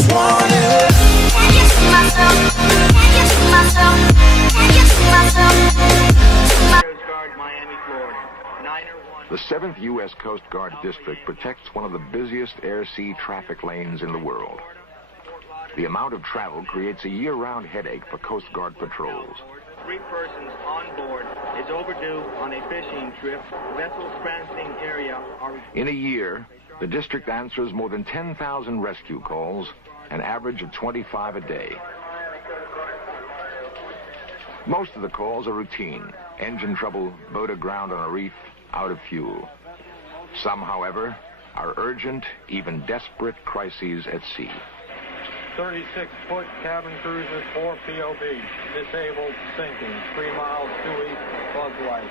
just want it. Can you see myself? Can you see myself? Can you see myself? Coast Guard, Miami, Florida. 901. The 7th U.S. Coast Guard District protects one of the busiest air-sea traffic lanes in the world. The amount of travel creates a year-round headache for Coast Guard patrols. 3 persons on board is overdue on a fishing trip. Vessels transiting area are... In a year, the district answers more than 10,000 rescue calls, an average of 25 a day. Most of the calls are routine. Engine trouble, boat aground on a reef, out of fuel. Some, however, are urgent, even desperate crises at sea. 36-foot cabin cruiser 4 POB, disabled, sinking, 3 miles due east, Bug Light.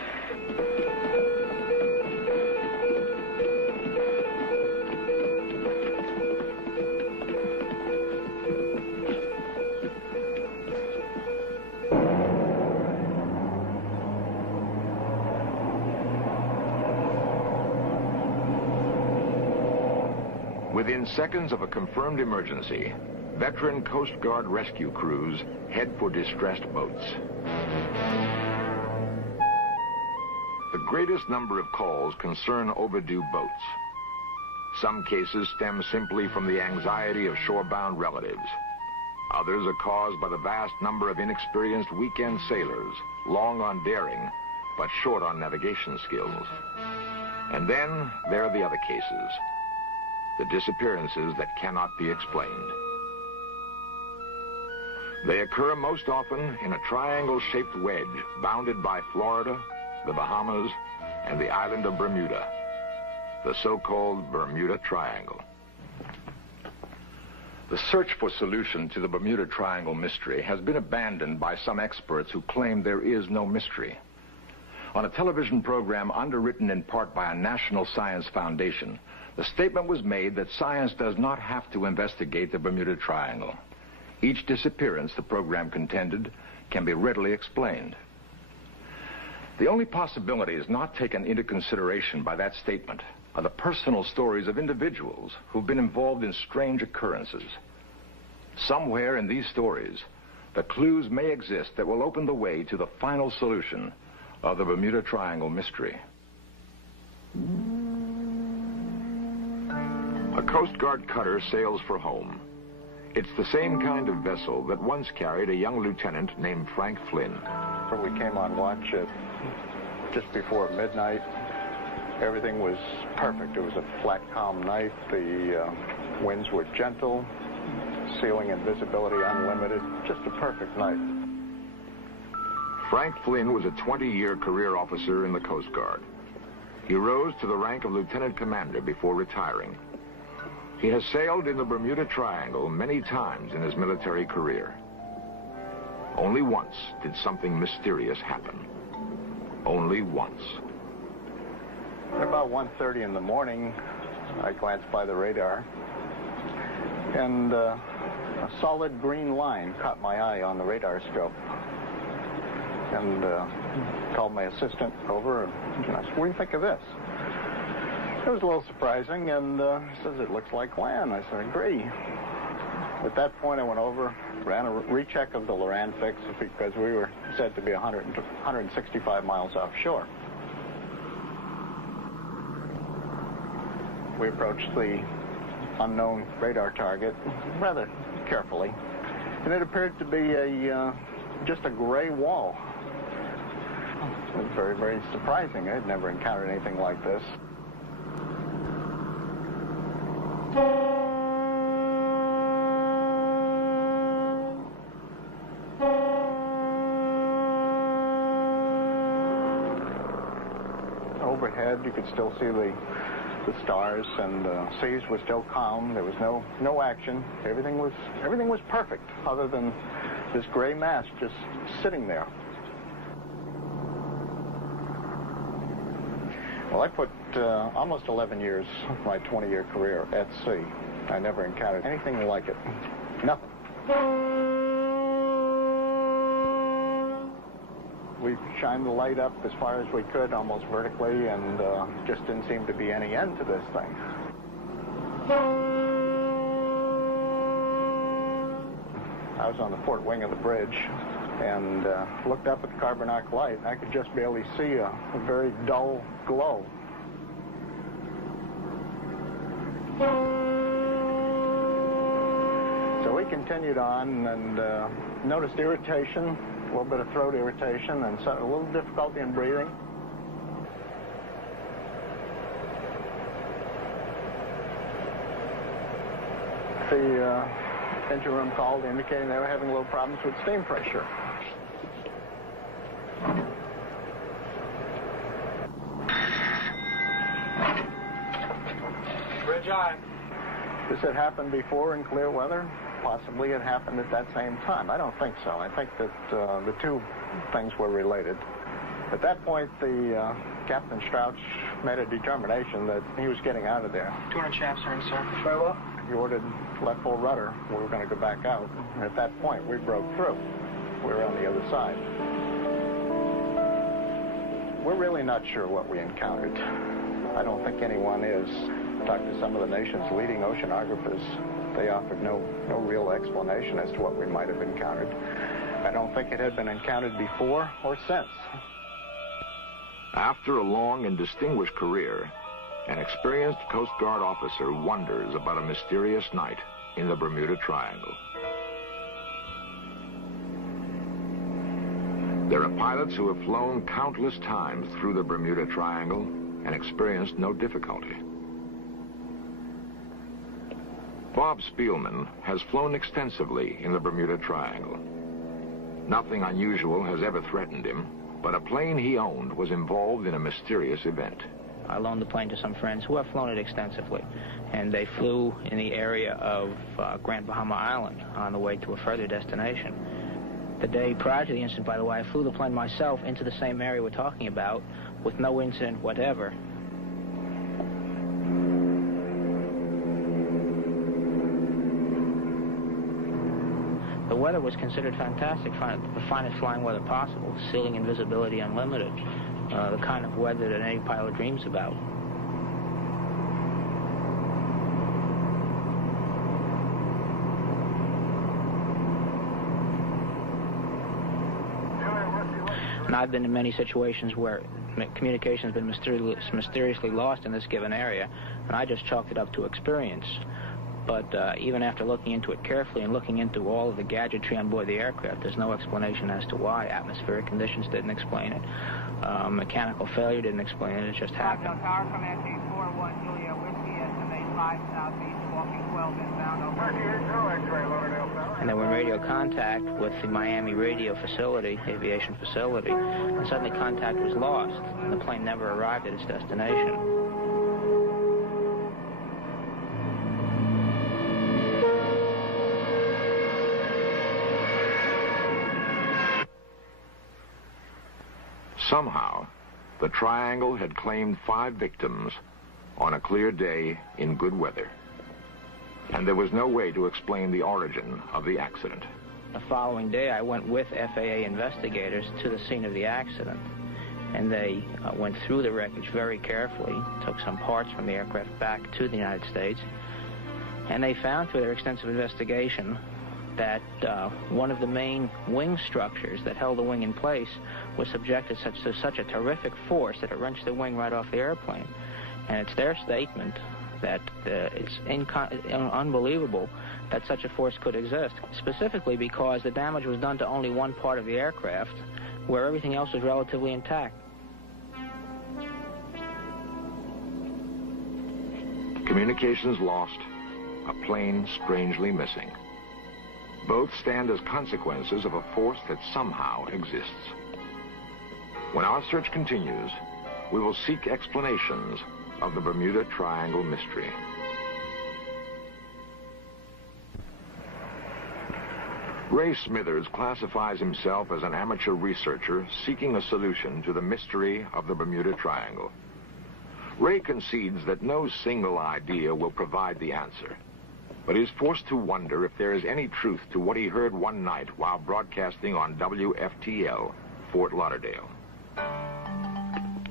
Within seconds of a confirmed emergency, veteran Coast Guard rescue crews head for distressed boats. The greatest number of calls concern overdue boats. Some cases stem simply from the anxiety of shorebound relatives. Others are caused by the vast number of inexperienced weekend sailors, long on daring, but short on navigation skills. And then there are the other cases, the disappearances that cannot be explained. They occur most often in a triangle-shaped wedge bounded by Florida, the Bahamas, and the island of Bermuda, the so-called Bermuda Triangle. The search for solution to the Bermuda Triangle mystery has been abandoned by some experts who claim there is no mystery. On a television program underwritten in part by a National Science Foundation, the statement was made that science does not have to investigate the Bermuda Triangle. Each disappearance, the program contended, can be readily explained. The only possibilities not taken into consideration by that statement are the personal stories of individuals who've been involved in strange occurrences. Somewhere in these stories, the clues may exist that will open the way to the final solution of the Bermuda Triangle mystery. A Coast Guard cutter sails for home. It's the same kind of vessel that once carried a young lieutenant named Frank Flynn. We came on watch at just before midnight. Everything was perfect. It was a flat, calm night. The winds were gentle, ceiling and visibility unlimited. Just a perfect night. Frank Flynn was a 20-year career officer in the Coast Guard. He rose to the rank of lieutenant commander before retiring. He has sailed in the Bermuda Triangle many times in his military career. Only once did something mysterious happen. Only once. At about 1:30 in the morning, I glanced by the radar, and a solid green line caught my eye on the radar scope. And called my assistant over, and I said, "What do you think of this?" It was a little surprising, and he says, "It looks like land." I said, "Agree." At that point, I went over, ran a recheck of the Loran fix because we were said to be 165 miles offshore. We approached the unknown radar target rather carefully, and it appeared to be just a gray wall. It was very, very surprising. I had never encountered anything like this. Overhead, you could still see the stars, and the seas were still calm. There was no action. Everything was perfect, other than this gray mass just sitting there. Well, I put almost 11 years of my 20-year career at sea. I never encountered anything like it. Nothing. We shined the light up as far as we could, almost vertically, and just didn't seem to be any end to this thing. I was on the port wing of the bridge and looked up at the carbon arc light. I could just barely see a very dull glow. So we continued on and noticed irritation, a little bit of throat irritation, and a little difficulty in breathing. The engine room called indicating they were having little problems with steam pressure. Bridge eye. This had happened before in clear weather. Possibly it happened at that same time. I don't think so. I think that the two things were related. At that point, the Captain Strauch made a determination that he was getting out of there. 200 shafts are in, sir. Very well. He ordered left full rudder. We were going to go back out. And at that point, we broke through. We were on the other side. We're really not sure what we encountered. I don't think anyone is. Talked to some of the nation's leading oceanographers. They offered no real explanation as to what we might have encountered. I don't think it had been encountered before or since. After a long and distinguished career, an experienced Coast Guard officer wonders about a mysterious night in the Bermuda Triangle. There are pilots who have flown countless times through the Bermuda Triangle and experienced no difficulty. Bob Spielman has flown extensively in the Bermuda Triangle. Nothing unusual has ever threatened him, but a plane he owned was involved in a mysterious event. I loaned the plane to some friends who have flown it extensively, and they flew in the area of Grand Bahama Island on the way to a further destination. The day prior to the incident, by the way, I flew the plane myself into the same area we're talking about with no incident whatever. The weather was considered fantastic, the finest flying weather possible, ceiling and visibility unlimited, the kind of weather that any pilot dreams about. And I've been in many situations where communication has been mysteriously lost in this given area, and I just chalked it up to experience. But even after looking into it carefully and looking into all of the gadgetry on board the aircraft, there's no explanation as to why. Atmospheric conditions didn't explain it. Mechanical failure didn't explain it. It just happened. Tower command team 41 Julia Whiskey, estimate 5 southeast, walking 12 inbound. And then when radio contact with the Miami radio facility, aviation facility, and suddenly contact was lost, and the plane never arrived at its destination. Somehow, the Triangle had claimed 5 victims on a clear day in good weather. And there was no way to explain the origin of the accident. The following day, I went with FAA investigators to the scene of the accident. And they went through the wreckage very carefully, took some parts from the aircraft back to the United States. And they found through their extensive investigation that one of the main wing structures that held the wing in place was subjected to such a terrific force that it wrenched the wing right off the airplane. And it's their statement that it's unbelievable that such a force could exist, specifically because the damage was done to only one part of the aircraft, where everything else was relatively intact. Communications lost, a plane strangely missing. Both stand as consequences of a force that somehow exists. When our search continues, we will seek explanations of the Bermuda Triangle mystery. Ray Smithers classifies himself as an amateur researcher seeking a solution to the mystery of the Bermuda Triangle. Ray concedes that no single idea will provide the answer, but is forced to wonder if there is any truth to what he heard one night while broadcasting on WFTL, Fort Lauderdale.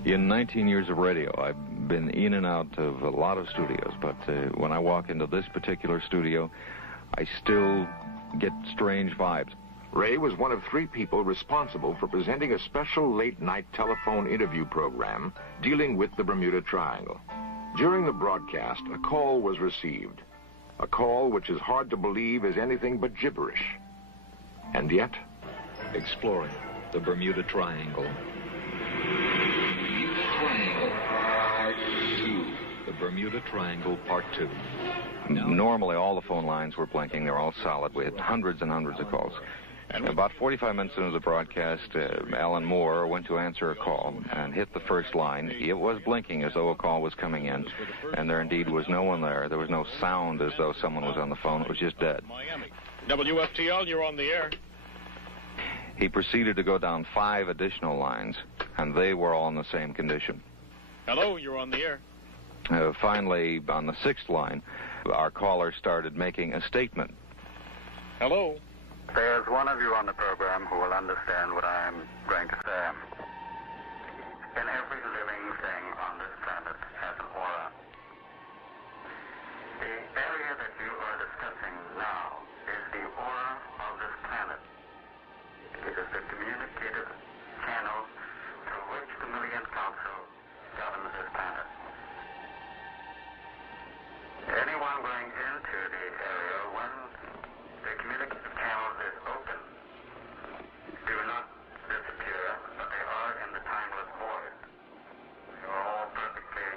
In 19 years of radio, I've been in and out of a lot of studios, but when I walk into this particular studio, I still get strange vibes. Ray was one of 3 people responsible for presenting a special late-night telephone interview program dealing with the Bermuda Triangle. During the broadcast, a call was received. A call which is hard to believe is anything but gibberish. And yet... Exploring the Bermuda Triangle. The Bermuda Triangle Part 2. Normally, all the phone lines were blinking. They were all solid. We had hundreds and hundreds of calls. About 45 minutes into the broadcast, Alan Moore went to answer a call and hit the first line. It was blinking as though a call was coming in, and there indeed was no one there. There was no sound as though someone was on the phone. It was just dead. WFTL, you're on the air. He proceeded to go down 5 additional lines, and they were all in the same condition. Hello, you're on the air. Finally, on the 6th line, our caller started making a statement. Hello. There's one of you on the program who will understand what I'm going to say. And every living thing on this planet has an aura. The area that you are discussing now is the aura of this planet. It is the communicative channel through which the Million Council governs this planet. Anyone going into the area when the communicative channel is open do not disappear, but they are in the timeless void. They are all perfectly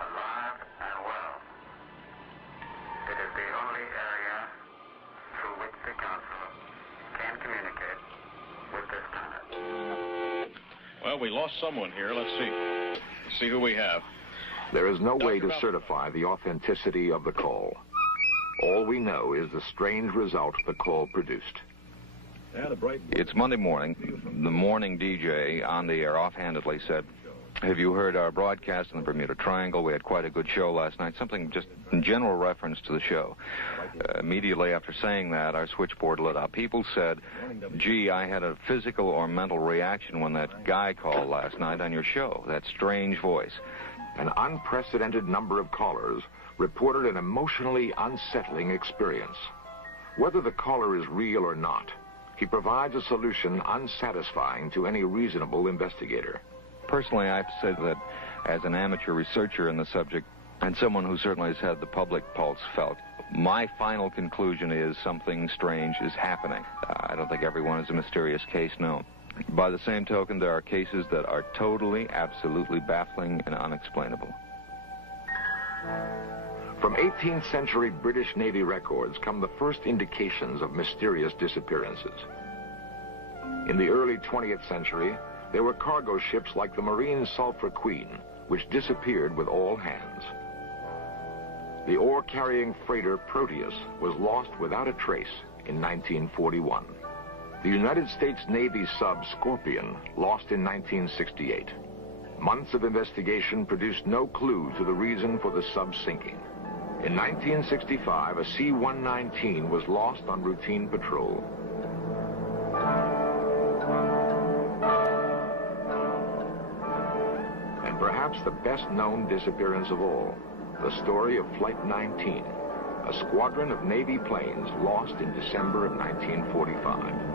alive and well. It is the only area through which the council can communicate with this planet. Well, we lost someone here. Let's see. Let's see who we have. There is no way to certify the authenticity of the call. All we know is the strange result the call produced. It's Monday morning. The morning DJ on the air offhandedly said, "Have you heard our broadcast in the Bermuda Triangle? We had quite a good show last night." Something just in general reference to the show. Immediately after saying that, our switchboard lit up. People said, "Gee, I had a physical or mental reaction when that guy called last night on your show. That strange voice." An unprecedented number of callers reported an emotionally unsettling experience. Whether the caller is real or not, he provides a solution unsatisfying to any reasonable investigator. Personally, I have to say that as an amateur researcher in the subject, and someone who certainly has had the public pulse felt, my final conclusion is something strange is happening. I don't think everyone is a mysterious case known. By the same token, there are cases that are totally, absolutely baffling and unexplainable. From 18th century British Navy records come the first indications of mysterious disappearances. In the early 20th century, there were cargo ships like the Marine Sulphur Queen, which disappeared with all hands. The ore-carrying freighter Proteus was lost without a trace in 1941. The United States Navy sub Scorpion lost in 1968. Months of investigation produced no clue to the reason for the sub sinking. In 1965, a C-119 was lost on routine patrol. And perhaps the best-known disappearance of all, the story of Flight 19, a squadron of Navy planes lost in December of 1945.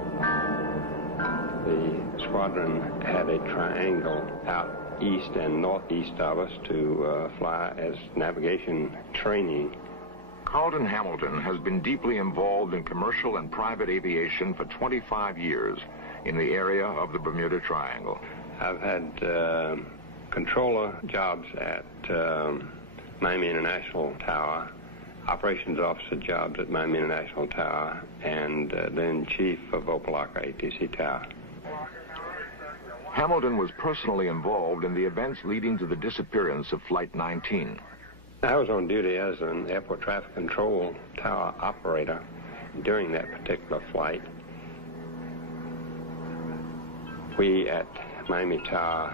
The squadron had a triangle out east and northeast of us to fly as navigation training. Carlton Hamilton has been deeply involved in commercial and private aviation for 25 years in the area of the Bermuda Triangle. I've had controller jobs at Miami International Tower, operations officer jobs at Miami International Tower, and then chief of Opelika ATC Tower. Hamilton was personally involved in the events leading to the disappearance of Flight 19. I was on duty as an airport traffic control tower operator during that particular flight. We at Miami Tower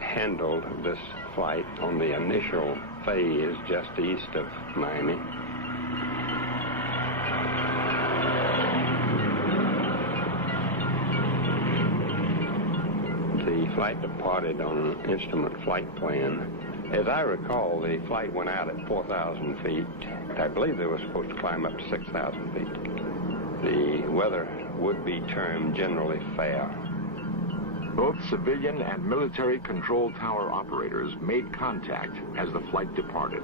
handled this flight on the initial phase just east of Miami. The flight departed on an instrument flight plan. As I recall, the flight went out at 4,000 feet. I believe they were supposed to climb up to 6,000 feet. the weather would be termed generally fair. Both civilian and military control tower operators made contact as the flight departed.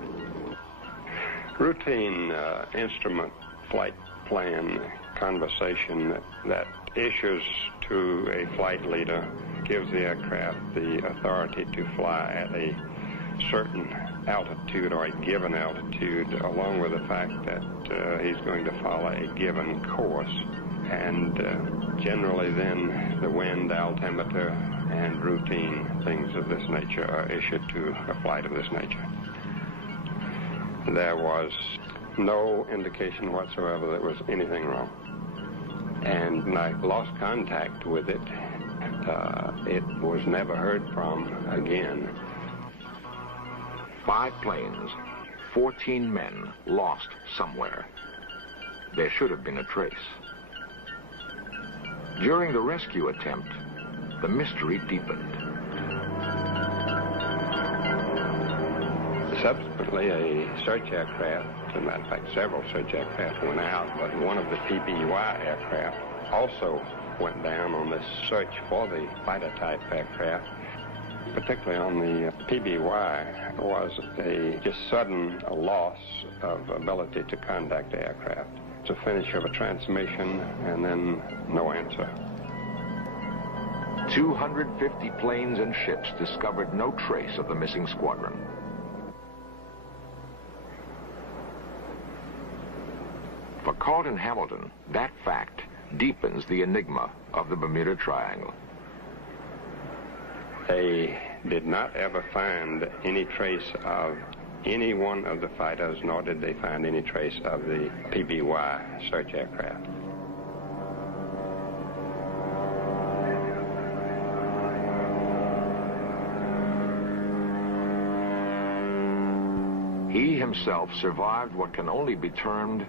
Routine instrument flight plan conversation that issues to a flight leader gives the aircraft the authority to fly at a certain altitude or a given altitude, along with the fact that he's going to follow a given course. And generally then the wind, altimeter, and routine things of this nature are issued to a flight of this nature. There was no indication whatsoever that there was anything wrong. And when I lost contact with it, it was never heard from again. 5 planes, 14 men lost somewhere. There should have been a trace. During the rescue attempt, the mystery deepened. Subsequently, a search aircraft, as a matter of fact, several search aircraft went out, but one of the PBY aircraft also went down on this search for the fighter-type aircraft. Particularly on the PBY was a just sudden loss of ability to contact the aircraft. It's a finish of a transmission and then no answer. 250 planes and ships discovered no trace of the missing squadron. For Carlton Hamilton, that fact deepens the enigma of the Bermuda Triangle. They did not ever find any trace of any one of the fighters, nor did they find any trace of the PBY search aircraft. He himself survived what can only be termed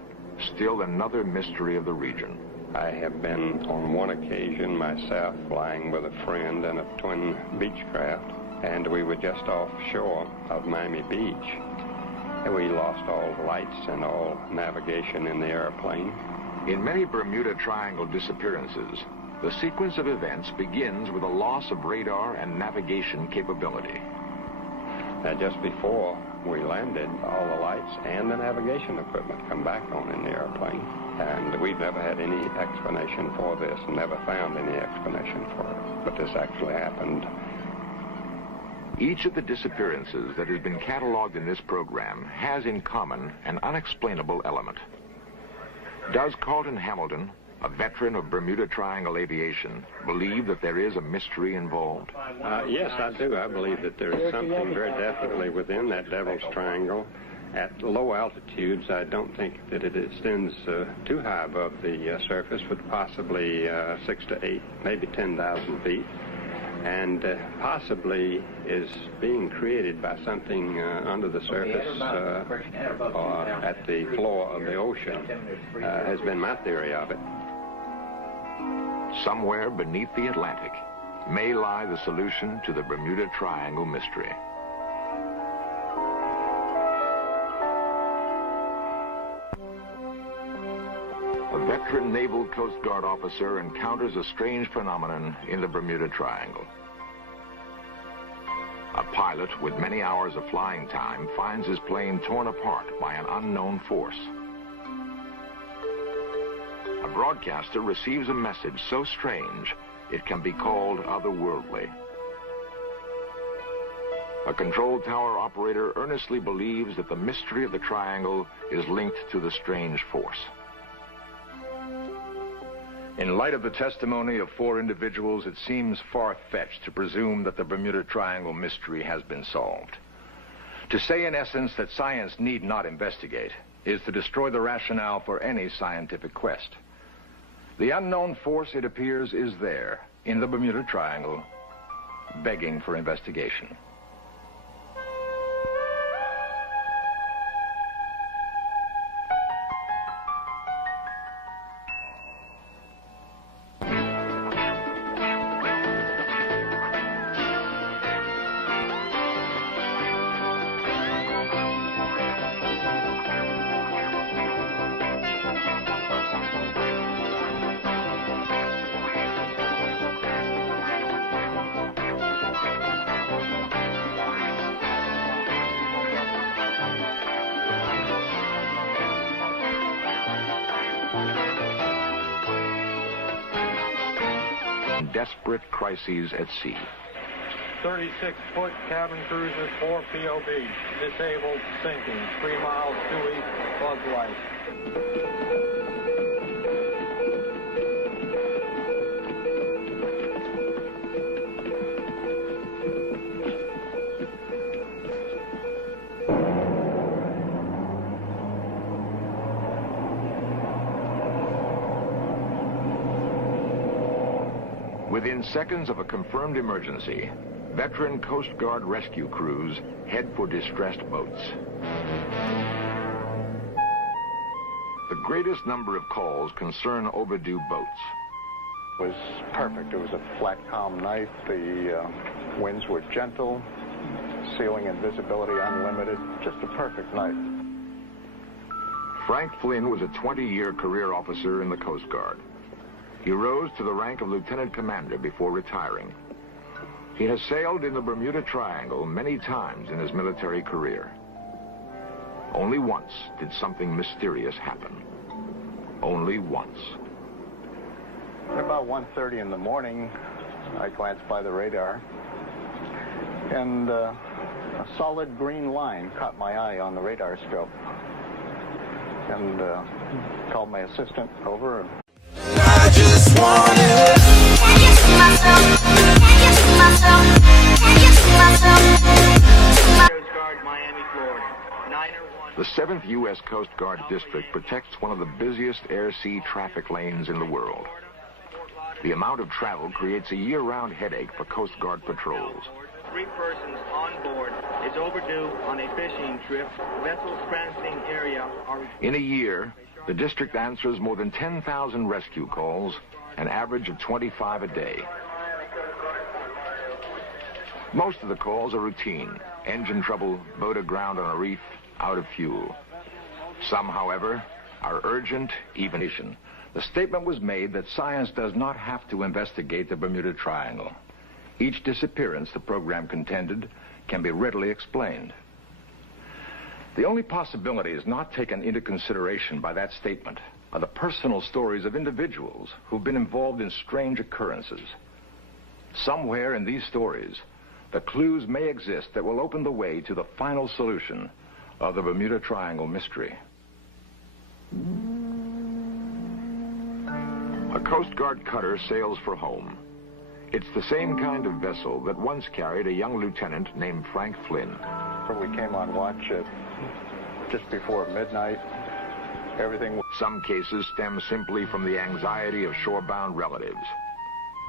still another mystery of the region. I have been on one occasion myself flying with a friend in a twin Beechcraft, and we were just offshore of Miami Beach. And we lost all lights and all navigation in the airplane. In many Bermuda Triangle disappearances, the sequence of events begins with a loss of radar and navigation capability. Now, just before we landed, all the lights and the navigation equipment come back on in the airplane. And we've never had any explanation for this, never found any explanation for it. But this actually happened. Each of the disappearances that has been cataloged in this program has in common an unexplainable element. Does Carlton Hamilton, a veteran of Bermuda Triangle aviation, believe that there is a mystery involved? Yes, I do. I believe that there is something very definitely within that Devil's Triangle. At low altitudes, I don't think that it extends too high above the surface, but possibly 6 to 8, maybe 10,000 feet, and possibly is being created by something under the surface or at the floor of the ocean, has been my theory of it. Somewhere beneath the Atlantic may lie the solution to the Bermuda Triangle mystery. A veteran Naval Coast Guard officer encounters a strange phenomenon in the Bermuda Triangle. A pilot with many hours of flying time finds his plane torn apart by an unknown force. A broadcaster receives a message so strange it can be called otherworldly. A control tower operator earnestly believes that the mystery of the triangle is linked to the strange force. In light of the testimony of 4 individuals, it seems far-fetched to presume that the Bermuda Triangle mystery has been solved. To say, in essence, that science need not investigate is to destroy the rationale for any scientific quest. The unknown force, it appears, is there, in the Bermuda Triangle, begging for investigation. desperate crises at sea. 36-foot cabin cruiser, 4 POB, disabled, sinking, 3 miles due east, buzz light. Within seconds of a confirmed emergency, veteran Coast Guard rescue crews head for distressed boats. The greatest number of calls concern overdue boats. It was perfect. It was a flat, calm night. The winds were gentle, ceiling and visibility unlimited. Just a perfect night. Frank Flynn was a 20-year career officer in the Coast Guard. He rose to the rank of lieutenant commander before retiring. He has sailed in the Bermuda Triangle many times in his military career. Only once did something mysterious happen. Only once. At about 1:30 in the morning, I glanced by the radar, and a solid green line caught my eye on the radar scope. And called my assistant over. I just wanna. Can you see myself? Can you see myself? Can you see myself? Coast Guard, Miami, Florida. 901. The 7th U.S. Coast Guard District protects one of the busiest air-sea traffic lanes in the world. The amount of travel creates a year-round headache for Coast Guard patrols. 3 persons on board is overdue on a fishing trip. Vessels transiting area are... In a year, the district answers more than 10,000 rescue calls, an average of 25 a day. Most of the calls are routine. Engine trouble, boat aground on a reef, out of fuel. Some, however, are urgent, even. The statement was made that science does not have to investigate the Bermuda Triangle. Each disappearance, the program contended, can be readily explained. The only possibilities not taken into consideration by that statement are the personal stories of individuals who've been involved in strange occurrences. Somewhere in these stories, the clues may exist that will open the way to the final solution of the Bermuda Triangle mystery. A Coast Guard cutter sails for home. It's the same kind of vessel that once carried a young lieutenant named Frank Flynn. We came on watch at just before midnight. Everything. Some cases stem simply from the anxiety of shorebound relatives.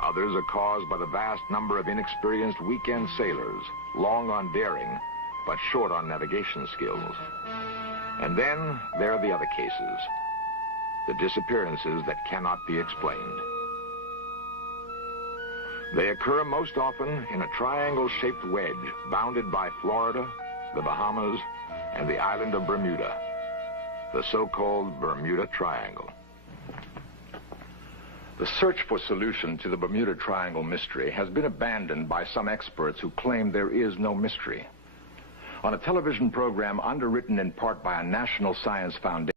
Others are caused by the vast number of inexperienced weekend sailors, long on daring, but short on navigation skills. And then there are the other cases, the disappearances that cannot be explained. They occur most often in a triangle-shaped wedge bounded by Florida, the Bahamas, and the island of Bermuda, the so-called Bermuda Triangle. The search for solution to the Bermuda Triangle mystery has been abandoned by some experts who claim there is no mystery. On a television program underwritten in part by a national science foundation,